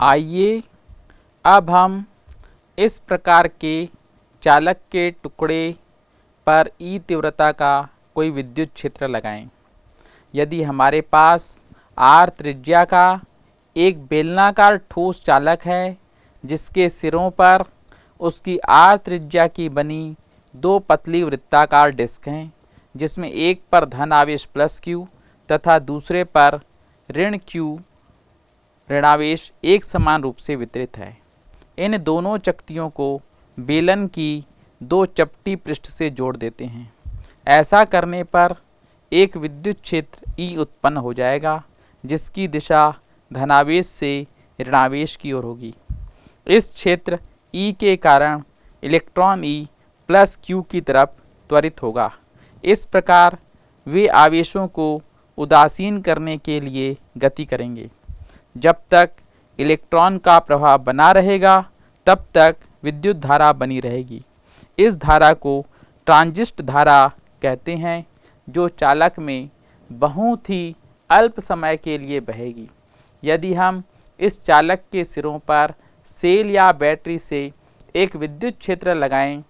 आइए अब हम इस प्रकार के चालक के टुकड़े पर ई तीव्रता का कोई विद्युत क्षेत्र लगाएं। यदि हमारे पास r त्रिज्या का एक बेलनाकार ठोस चालक है जिसके सिरों पर उसकी r त्रिज्या की बनी दो पतली वृत्ताकार डिस्क हैं, जिसमें एक पर धन आवेश प्लस q तथा दूसरे पर ऋण q ऋणावेश एक समान रूप से वितरित है। इन दोनों चकतियों को बेलन की दो चपटी पृष्ठ से जोड़ देते हैं। ऐसा करने पर एक विद्युत क्षेत्र E उत्पन्न हो जाएगा जिसकी दिशा धनावेश से ऋणावेश की ओर होगी। इस क्षेत्र E के कारण इलेक्ट्रॉन E प्लस Q की तरफ त्वरित होगा। इस प्रकार वे आवेशों को उदासीन करने के लिए गति करेंगे। जब तक इलेक्ट्रॉन का प्रवाह बना रहेगा तब तक विद्युत धारा बनी रहेगी। इस धारा को ट्रांजिस्ट धारा कहते हैं, जो चालक में बहुत ही अल्प समय के लिए बहेगी। यदि हम इस चालक के सिरों पर सेल या बैटरी से एक विद्युत क्षेत्र लगाएं,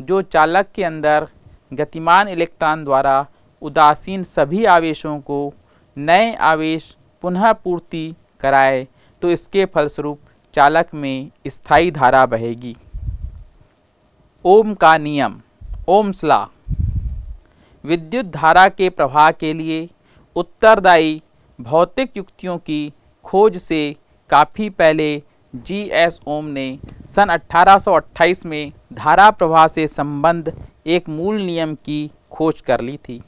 जो चालक के अंदर गतिमान इलेक्ट्रॉन द्वारा उदासीन सभी आवेशों को नए आवेश पुनः पूर्ति कराए, तो इसके फलस्वरूप चालक में स्थायी धारा बहेगी। ओम का नियम, ओम्स लॉ। विद्युत धारा के प्रवाह के लिए उत्तरदायी भौतिक युक्तियों की खोज से काफ़ी पहले G.S. ओम ने सन 1828 में धारा प्रवाह से संबंध एक मूल नियम की खोज कर ली थी।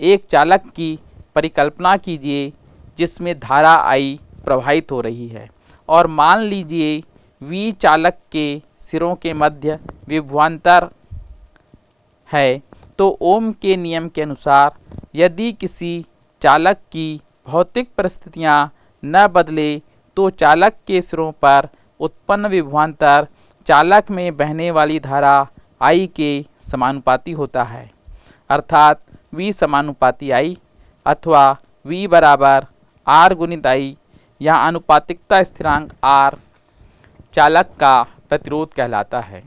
एक चालक की परिकल्पना कीजिए जिसमें धारा I प्रवाहित हो रही है और मान लीजिए V चालक के सिरों के मध्य विभवांतर है, तो ओम के नियम के अनुसार यदि किसी चालक की भौतिक परिस्थितियां न बदले तो चालक के सिरों पर उत्पन्न विभवांतर चालक में बहने वाली धारा I के समानुपाती होता है, अर्थात V समानुपाती I अथवा V बराबर R गुणित I या अनुपातिकता स्थिरांक R चालक का प्रतिरोध कहलाता है।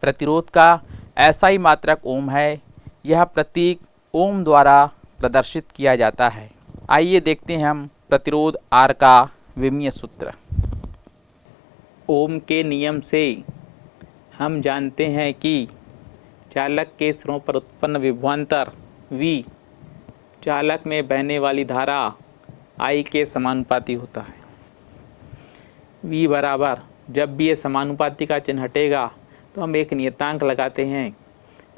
प्रतिरोध का SI मात्रक ओम है। यह प्रतीक ओम द्वारा प्रदर्शित किया जाता है। आइए देखते हैं हम प्रतिरोध R का विमीय सूत्र। ओम के नियम से हम जानते हैं कि चालक के सिरों पर उत्पन्न विभवांतर V चालक में बहने वाली धारा I के समानुपाती होता है। V बराबर, जब भी ये समानुपाती का चिन्ह हटेगा तो हम एक नियतांक लगाते हैं।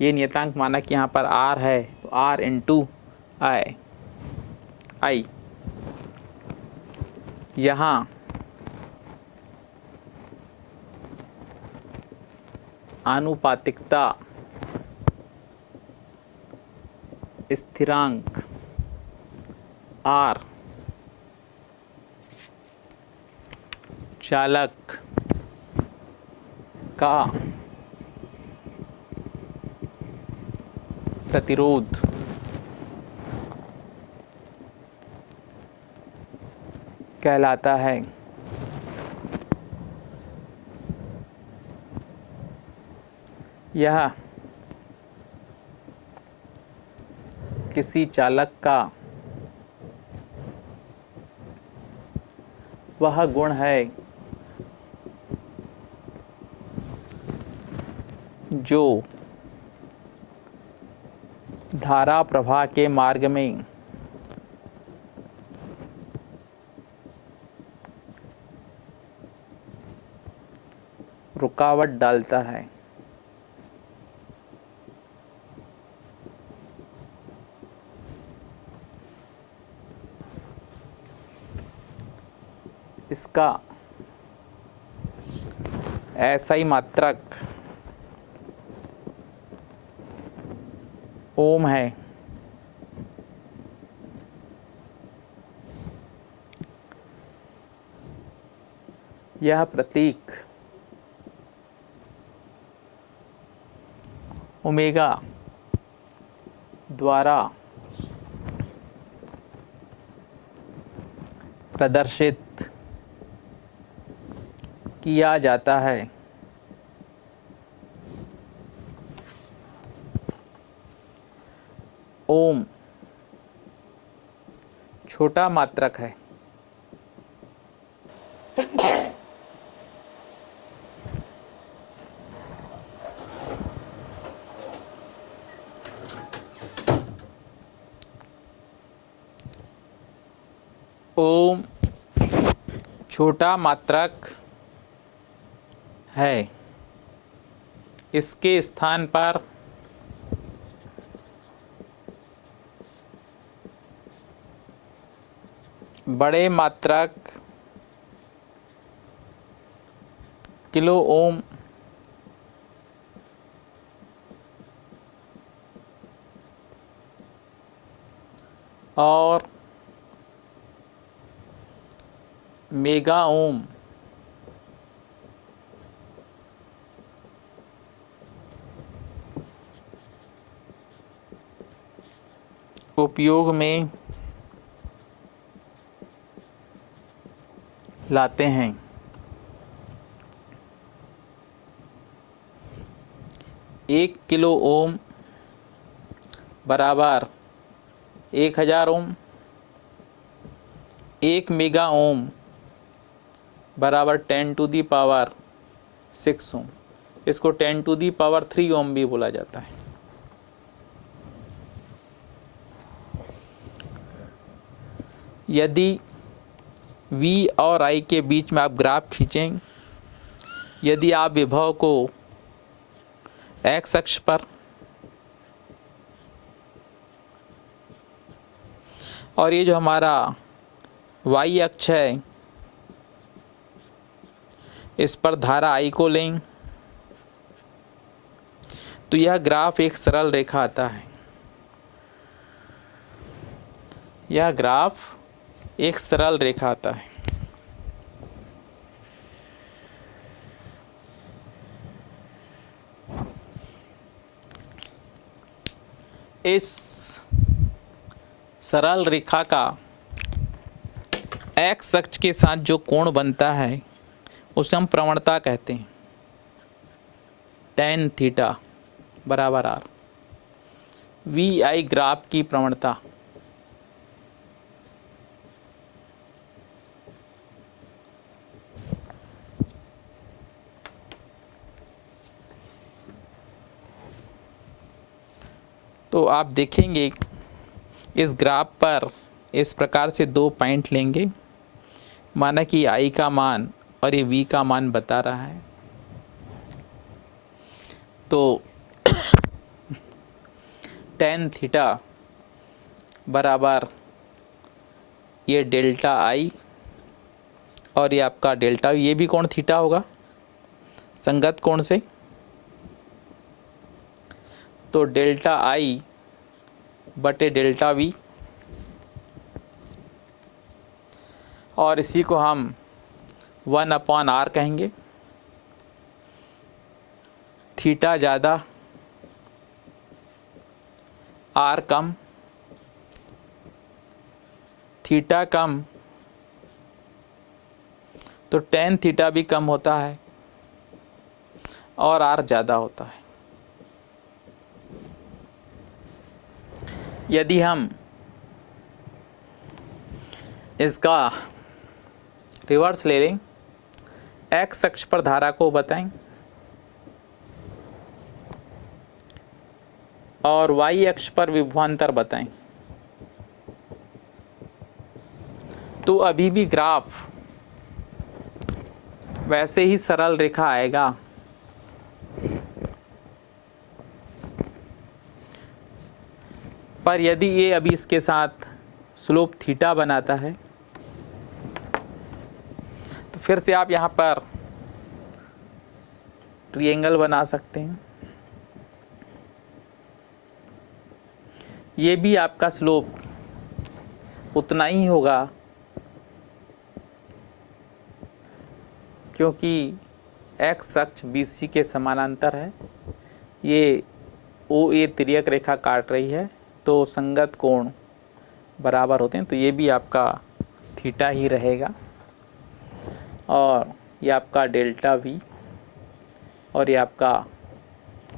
ये नियतांक माना कि यहाँ पर R है, तो R इंटू I। यहाँ आनुपातिकता स्थिरांक R चालक का प्रतिरोध कहलाता है। यह किसी चालक का वह गुण है जो धारा प्रवाह के मार्ग में रुकावट डालता है। इसका SI मात्रक ओम है। यह प्रतीक ओमेगा द्वारा प्रदर्शित किया जाता है। ओम छोटा मात्रक है। ओम छोटा मात्रक है। इसके स्थान पर बड़े मात्रक किलो ओम और मेगा ओम उपयोग में लाते हैं। 1 किलो ओम बराबर 1000 ओम। 1 मेगा ओम बराबर 10⁻6 ओम। इसको 10⁻3 ओम भी बोला जाता है। यदि V और I के बीच में आप ग्राफ खींचें, यदि आप विभव को x अक्ष पर और ये जो हमारा y अक्ष है इस पर धारा I को लें तो यह ग्राफ एक सरल रेखा आता है। यह ग्राफ एक सरल रेखा आता है। इस सरल रेखा का x अक्ष के साथ जो कोण बनता है उसे हम प्रवणता कहते हैं। tan थीटा बराबर r। VI ग्राफ की प्रवणता तो आप देखेंगे इस ग्राफ पर इस प्रकार से 2 पॉइंट लेंगे, माना कि I का मान और ये V का मान बता रहा है। तो tan थीटा बराबर ये डेल्टा I और ये आपका डेल्टा, ये भी कोण थीटा होगा संगत कोण से। तो डेल्टा I बटे डेल्टा V और इसी को हम 1/r कहेंगे। थीटा ज़्यादा r कम, थीटा कम तो tan थीटा भी कम होता है और r ज़्यादा होता है। यदि हम इसका रिवर्स ले लें, x अक्ष पर धारा को बताएं और y अक्ष पर विभवांतर बताएं, तो अभी भी ग्राफ वैसे ही सरल रेखा आएगा। पर यदि ये अभी इसके साथ स्लोप थीटा बनाता है तो फिर से आप यहाँ पर ट्रायंगल बना सकते हैं। ये भी आपका स्लोप उतना ही होगा क्योंकि x अक्ष BC के समानांतर है। ये OA तिर्यक रेखा काट रही है तो संगत कोण बराबर होते हैं, तो ये भी आपका थीटा ही रहेगा। और ये आपका डेल्टा वी और ये आपका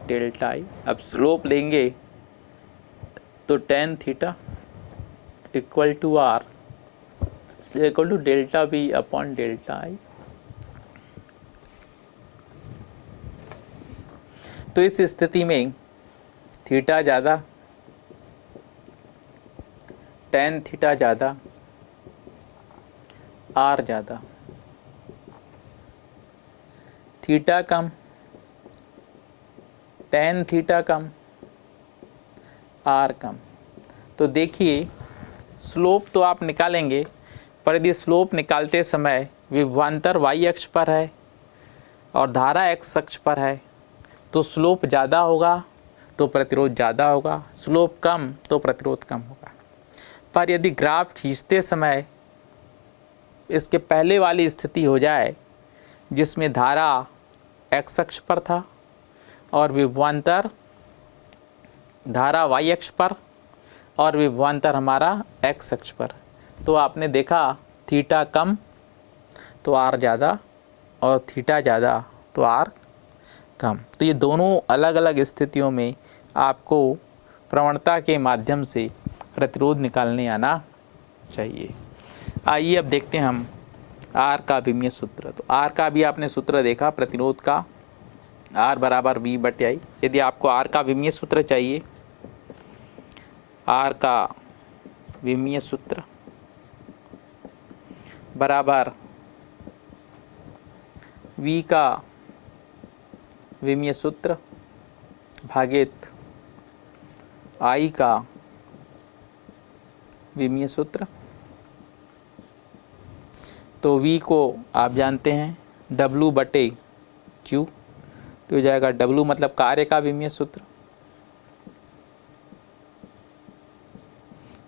डेल्टा आई। अब स्लोप लेंगे तो tan theta equal to R equal to delta V upon delta I. तो इस स्थिति में थीटा ज़्यादा, tan थीटा ज़्यादा, आर ज़्यादा, थीटा कम, tan थीटा कम, आर कम। तो देखिए स्लोप तो आप निकालेंगे, पर यदि स्लोप निकालते समय विभवांतर y अक्ष पर है और धारा x अक्ष पर है तो स्लोप ज़्यादा होगा तो प्रतिरोध ज़्यादा होगा, स्लोप कम तो प्रतिरोध कम होगा। पर यदि ग्राफ खींचते समय इसके पहले वाली स्थिति हो जाए जिसमें धारा x अक्ष पर था और विभवांतर धारा y अक्ष पर और विभवांतर हमारा x अक्ष पर, तो आपने देखा थीटा कम तो आर ज़्यादा और थीटा ज़्यादा तो आर कम। तो ये दोनों अलग अलग स्थितियों में आपको प्रवणता के माध्यम से प्रतिरोध निकालने आना चाहिए। आइए अब देखते हैं हम आर का विमीय सूत्र। तो आर का भी आपने सूत्र देखा, प्रतिरोध का आर बराबर वी बटे आई। यदि आपको आर का विमीय सूत्र चाहिए, आर का विमीय सूत्र बराबर वी का विमीय सूत्र भागित आई का विमीय सूत्र। तो v को आप जानते हैं W बटे Q, तो हो जाएगा W मतलब कार्य का विमीय सूत्र,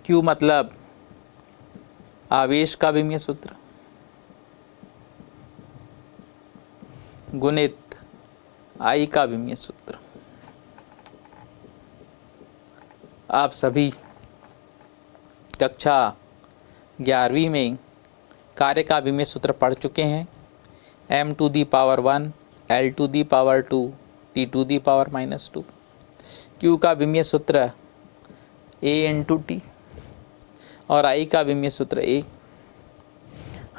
Q मतलब आवेश का विमीय सूत्र, गुणित I का विमीय सूत्र। आप सभी कक्षा 11वीं में कार्य का विमीय सूत्र पढ़ चुके हैं, m to the power 1 l to the power 2 t to the power -2। q का विमीय सूत्र a इंटू टी और i का विमीय सूत्र a।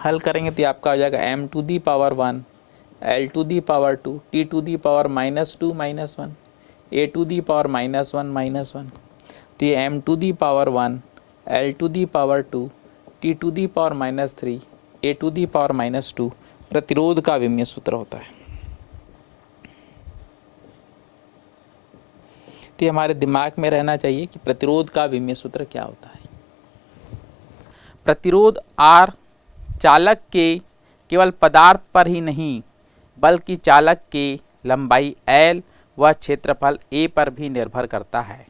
हल करेंगे तो आपका हो जाएगा m to the power 1 l to the power 2 t to the power -2 -1 a to the power -1 -1। तो ये m to the power 1 l to the power 2 t to the power -3 a to the power -2 प्रतिरोध का विमीय सूत्र होता है। तो ये हमारे दिमाग में रहना चाहिए कि प्रतिरोध का विमीय सूत्र क्या होता है। प्रतिरोध R चालक के केवल पदार्थ पर ही नहीं बल्कि चालक के लंबाई L व क्षेत्रफल A पर भी निर्भर करता है।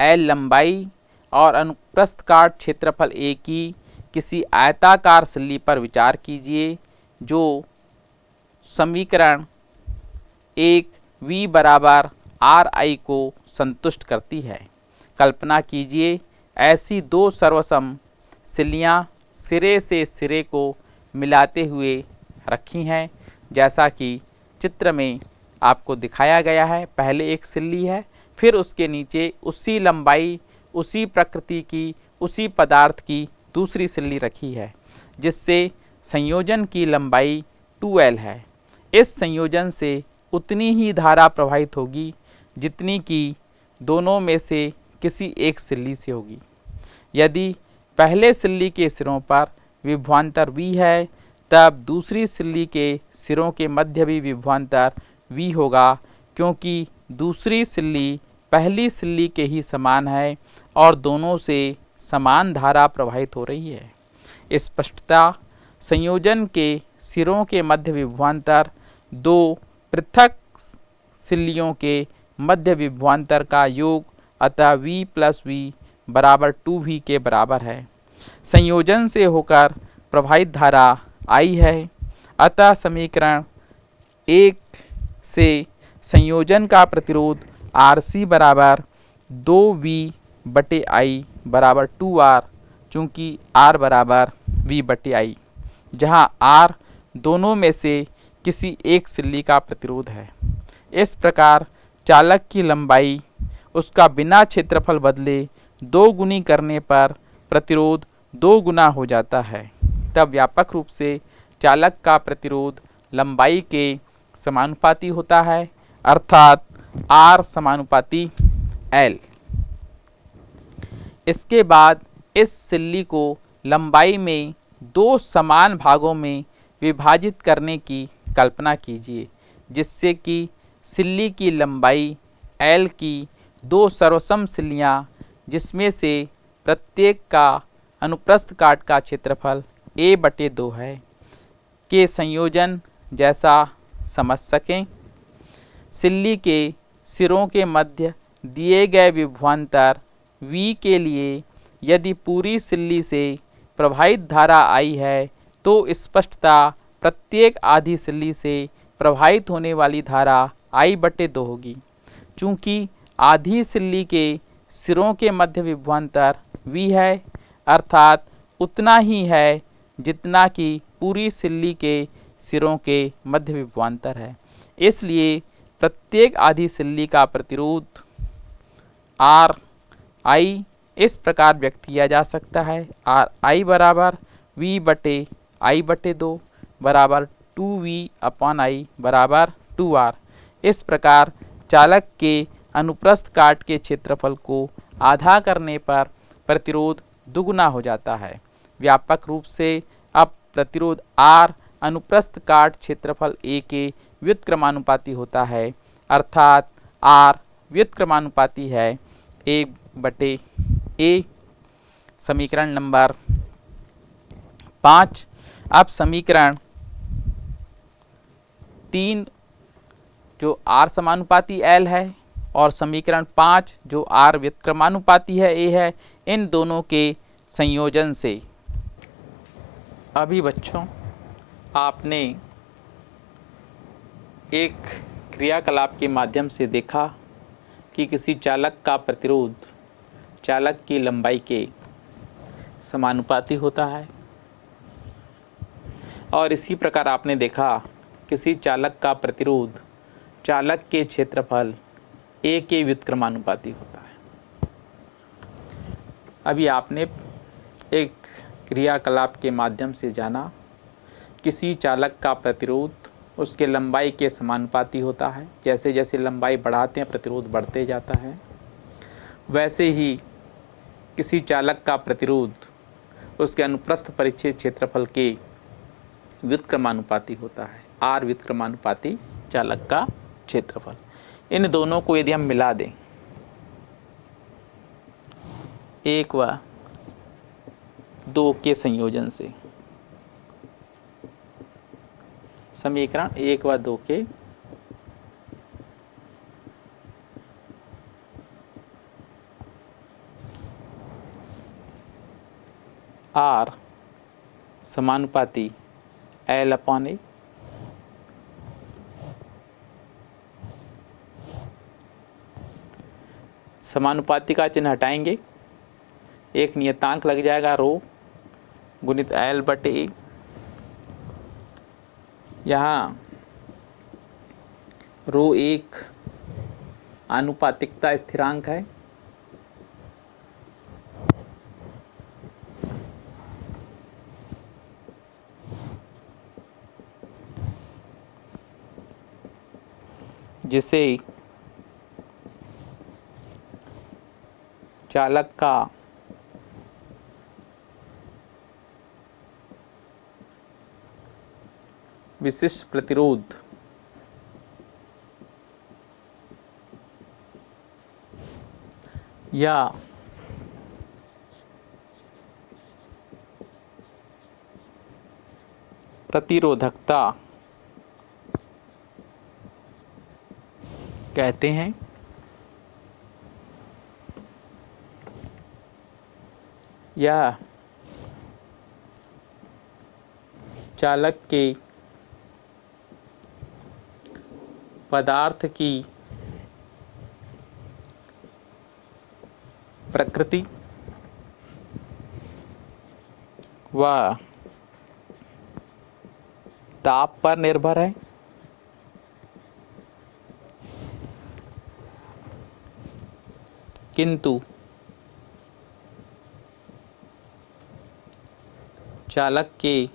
L लंबाई और अनुप्रस्थ काट क्षेत्रफल A की किसी आयताकार सिल्ली पर विचार कीजिए जो समीकरण 1 V बराबर RI को संतुष्ट करती है। कल्पना कीजिए ऐसी दो सर्वसम सिल्लियाँ सिरे से सिरे को मिलाते हुए रखी हैं, जैसा कि चित्र में आपको दिखाया गया है। पहले एक सिल्ली है, फिर उसके नीचे उसी लंबाई, उसी प्रकृति की, उसी पदार्थ की दूसरी सिल्ली रखी है, जिससे संयोजन की लंबाई 2L है। इस संयोजन से उतनी ही धारा प्रवाहित होगी जितनी कि दोनों में से किसी एक सिल्ली से होगी। यदि पहले सिल्ली के सिरों पर विभवांतर V है, तब दूसरी सिल्ली के सिरों के मध्य भी विभवांतर V होगा, क्योंकि दूसरी सिल्ली पहली सिल्ली के ही समान है और दोनों से समान धारा प्रवाहित हो रही है। स्पष्टता संयोजन के सिरों के मध्य विभवांतर दो पृथक सिल्लियों के मध्य विभवांतर का योग, अतः V प्लस V बराबर 2V के बराबर है। संयोजन से होकर प्रवाहित धारा I है, अतः समीकरण 1 से संयोजन का प्रतिरोध RC बराबर 2V बटे I बराबर 2R, चूँकि R बराबर V बटे I, जहाँ R दोनों में से किसी एक सिल्ली का प्रतिरोध है। इस प्रकार चालक की लंबाई उसका बिना क्षेत्रफल बदले 2 गुनी करने पर प्रतिरोध 2 गुना हो जाता है। तब व्यापक रूप से चालक का प्रतिरोध लंबाई के समानुपाती होता है, अर्थात R समानुपाती L। इसके बाद इस सिल्ली को लंबाई में 2 समान भागों में विभाजित करने की कल्पना कीजिए, जिससे कि सिल्ली की लंबाई L की 2 सर्वसम सिल्लियाँ, जिसमें से प्रत्येक का अनुप्रस्थ काट का क्षेत्रफल a/2 है, के संयोजन जैसा समझ सकें। सिल्ली के सिरों के मध्य दिए गए विभवांतर V के लिए यदि पूरी सिल्ली से प्रवाहित धारा I है तो स्पष्टता प्रत्येक आधी सिल्ली से प्रवाहित होने वाली धारा I/2 होगी। चूँकि आधी सिल्ली के सिरों के मध्य विभवांतर V है, अर्थात उतना ही है जितना कि पूरी सिल्ली के सिरों के मध्य विभवांतर है। इसलिए प्रत्येक आधी सिल्ली का प्रतिरोध RI इस प्रकार व्यक्त किया जा सकता है। RI बराबर V/I/2 बराबर 2V/I बराबर 2R। इस प्रकार चालक के अनुप्रस्थ काट के क्षेत्रफल को आधा करने पर प्रतिरोध दुगुना हो जाता है। व्यापक रूप से अब प्रतिरोध R अनुप्रस्थ काट क्षेत्रफल A के व्युत्क्रमानुपाती होता है, अर्थात R व्युत्क्रमानुपाती है A/A। समीकरण नंबर 5। अब समीकरण 3 जो R समानुपाती L है और समीकरण 5 जो R व्युत्क्रमानुपाती है A है, इन दोनों के संयोजन से अभी बच्चों आपने एक क्रियाकलाप के माध्यम से देखा कि किसी चालक का प्रतिरोध चालक की लंबाई के समानुपाती होता है, और इसी प्रकार आपने देखा किसी चालक का प्रतिरोध चालक के क्षेत्रफल A के व्युत्क्रमानुपाती होता है। अभी आपने एक क्रियाकलाप के माध्यम से जाना किसी चालक का प्रतिरोध उसके लंबाई के समानुपाती होता है। जैसे जैसे लंबाई बढ़ाते हैं प्रतिरोध बढ़ते जाता है। वैसे ही किसी चालक का प्रतिरोध उसके अनुप्रस्थ परिच्छेद क्षेत्रफल के व्युत्क्रमानुपाती होता है। R व्युत्क्रमानुपाती चालक का क्षेत्रफल। इन दोनों को यदि हम मिला दें 1 व 2 के संयोजन से, समीकरण 1 व 2 के R समानुपाती L/A, समानुपाती का चिन्ह हटाएंगे, एक नियतांक लग जाएगा रो गुणित L/A। यहाँ रो एक आनुपातिकता स्थिरांक है, जिसे चालक का विशिष्ट प्रतिरोध या प्रतिरोधकता कहते हैं। यह चालक के पदार्थ की प्रकृति व ताप पर निर्भर है। किंतु चालक के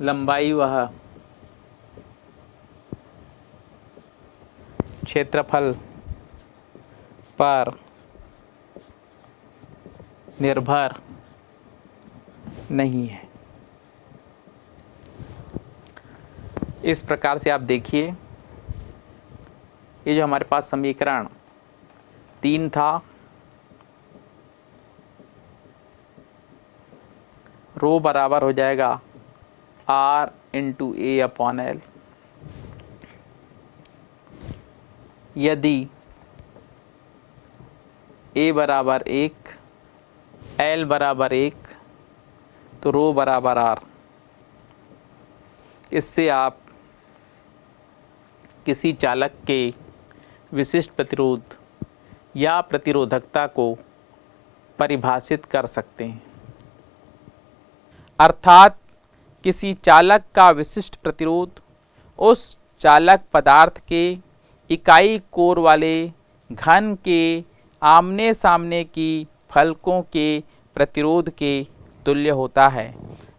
लंबाई वह क्षेत्रफल पर निर्भर नहीं है। इस प्रकार से आप देखिए, ये जो हमारे पास समीकरण 3 था, रो बराबर हो जाएगा R इंटू ए अपॉन एल। यदि a बराबर 1, l बराबर 1, तो रो बराबर R। इससे आप किसी चालक के विशिष्ट प्रतिरोध या प्रतिरोधकता को परिभाषित कर सकते हैं। अर्थात किसी चालक का विशिष्ट प्रतिरोध उस चालक पदार्थ के इकाई कोर वाले घन के आमने सामने की फलकों के प्रतिरोध के तुल्य होता है।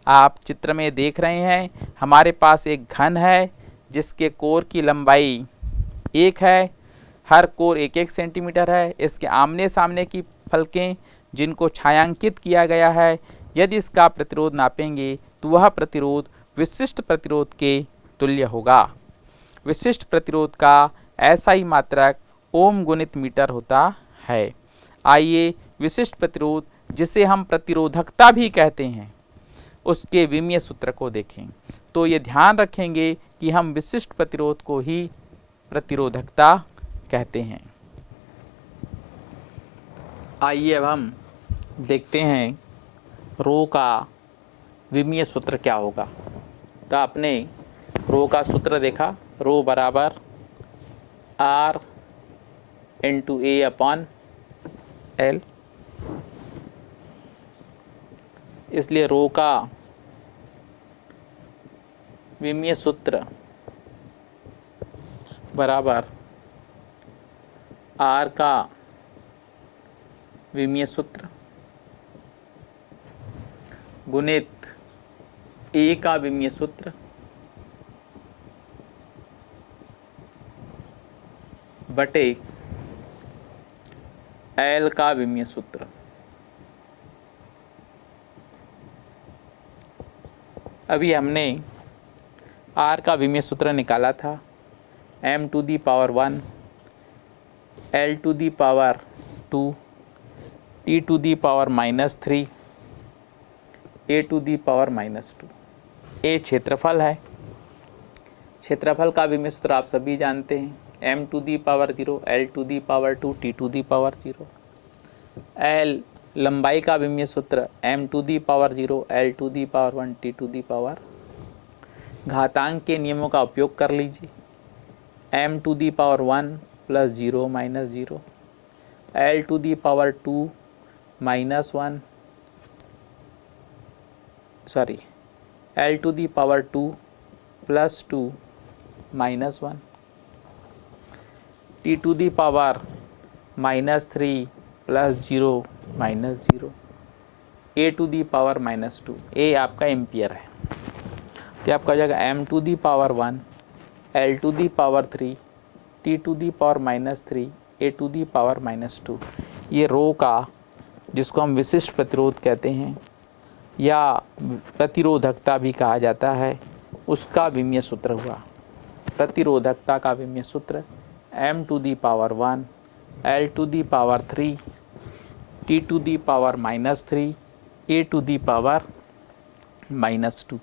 आप चित्र में देख रहे हैं, हमारे पास एक घन है जिसके कोर की लंबाई 1 है, हर कोर 1-1 सेंटीमीटर है। इसके आमने सामने की फलकें जिनको छायांकित किया गया है, यदि इसका प्रतिरोध नापेंगे तो वह प्रतिरोध विशिष्ट प्रतिरोध के तुल्य होगा। विशिष्ट प्रतिरोध का SI मात्रक ओम गुणित मीटर होता है। आइए विशिष्ट प्रतिरोध, जिसे हम प्रतिरोधकता भी कहते हैं, उसके विमीय सूत्र को देखें। तो ये ध्यान रखेंगे कि हम विशिष्ट प्रतिरोध को ही प्रतिरोधकता कहते हैं। आइए अब हम देखते हैं रो का विमीय सूत्र क्या होगा। तो आपने रो का सूत्र देखा, रो बराबर R इंटू ए अपॉन एल। इसलिए रो का विमीय सूत्र बराबर R का विमीय सूत्र गुणित ए का विमीय सूत्र बटे एल का विमीय सूत्र। अभी हमने R का विमीय सूत्र निकाला था, m to the power 1, L to the power 2, T to the power -3, A to the power -2। A क्षेत्रफल है। क्षेत्रफल का विमीय सूत्र आप सभी जानते हैं, m to the power 0, L to the power 2, T to the power 0। L लंबाई का विमीय सूत्र m to the power 0, L to the power 1, T to the power. घातांक के नियमों का उपयोग कर लीजिए, m to the power 1 plus 0 minus 0, L to the power 2 minus 1, sorry L to the power 2 plus 2 minus 1, T to the power -3 plus 0 minus 0, A to the power -2। A आपका ampere है। तो आपका हो जाएगा m to the power 1, L to the power 3, T to the power -3, A to the power -2। ये रो का, जिसको हम विशिष्ट प्रतिरोध कहते हैं या प्रतिरोधकता भी कहा जाता है, उसका विमीय सूत्र हुआ। प्रतिरोधकता का विमीय सूत्र m to the power 1, L to the power 3, T to the power -3, A to the power -2।